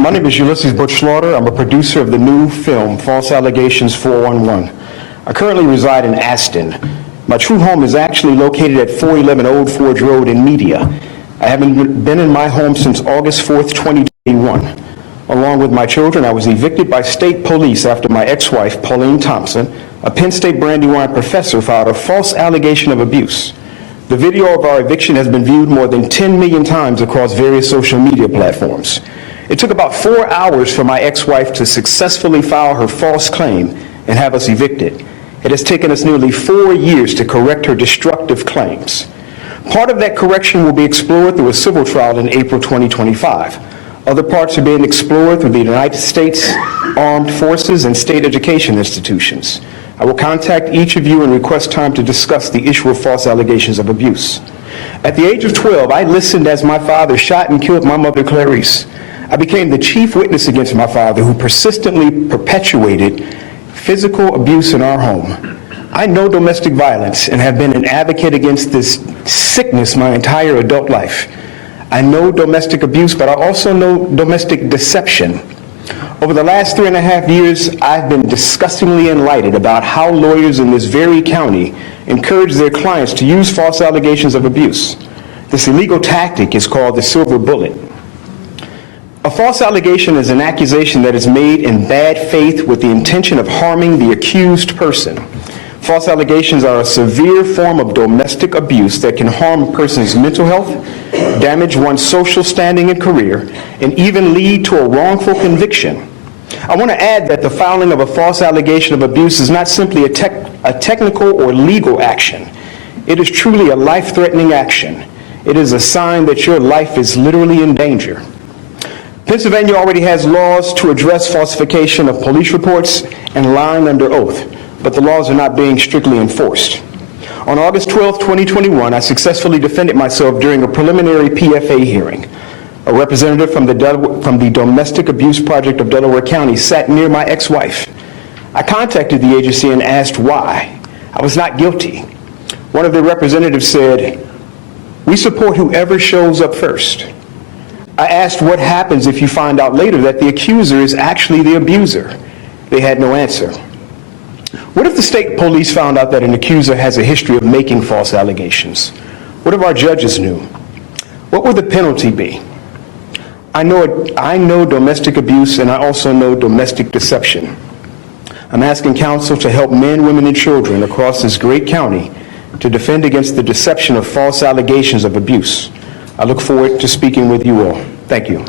My name is Ulysses Butch Slaughter. I'm a producer of the new film, False Allegations 411. I currently reside in Aston. My true home is actually located at 411 Old Forge Road in Media. I haven't been in my home since August 4th, 2021. Along with my children, I was evicted by state police after my ex-wife, Pauline Thompson, a Penn State Brandywine professor, filed a false allegation of abuse. The video of our eviction has been viewed more than 10 million times across various social media platforms. It took about 4 hours for my ex-wife to successfully file her false claim and have us evicted. It has taken us nearly 4 years to correct her destructive claims. Part of that correction will be explored through a civil trial in April 2025. Other parts are being explored through the United States Armed Forces and state education institutions. I will contact each of you and request time to discuss the issue of false allegations of abuse. At the age of 12, I listened as my father shot and killed my mother, Clarice. I became the chief witness against my father, who persistently perpetuated physical abuse in our home. I know domestic violence and have been an advocate against this sickness my entire adult life. I know domestic abuse, but I also know domestic deception. Over the last 3.5 years, I've been disgustingly enlightened about how lawyers in this very county encourage their clients to use false allegations of abuse. This illegal tactic is called the silver bullet. A false allegation is an accusation that is made in bad faith with the intention of harming the accused person. False allegations are a severe form of domestic abuse that can harm a person's mental health, damage one's social standing and career, and even lead to a wrongful conviction. I want to add that the filing of a false allegation of abuse is not simply a technical or legal action. It is truly a life-threatening action. It is a sign that your life is literally in danger. Pennsylvania already has laws to address falsification of police reports and lying under oath, but the laws are not being strictly enforced. On August 12, 2021, I successfully defended myself during a preliminary PFA hearing. A representative from the Domestic Abuse Project of Delaware County sat near my ex-wife. I contacted the agency and asked why. I was not guilty. One of the representatives said, "We support whoever shows up first." I asked what happens if you find out later that the accuser is actually the abuser. They had no answer. What if the state police found out that an accuser has a history of making false allegations? What if our judges knew? What would the penalty be? I know domestic abuse, and I also know domestic deception. I'm asking counsel to help men, women, and children across this great county to defend against the deception of false allegations of abuse. I look forward to speaking with you all. Thank you.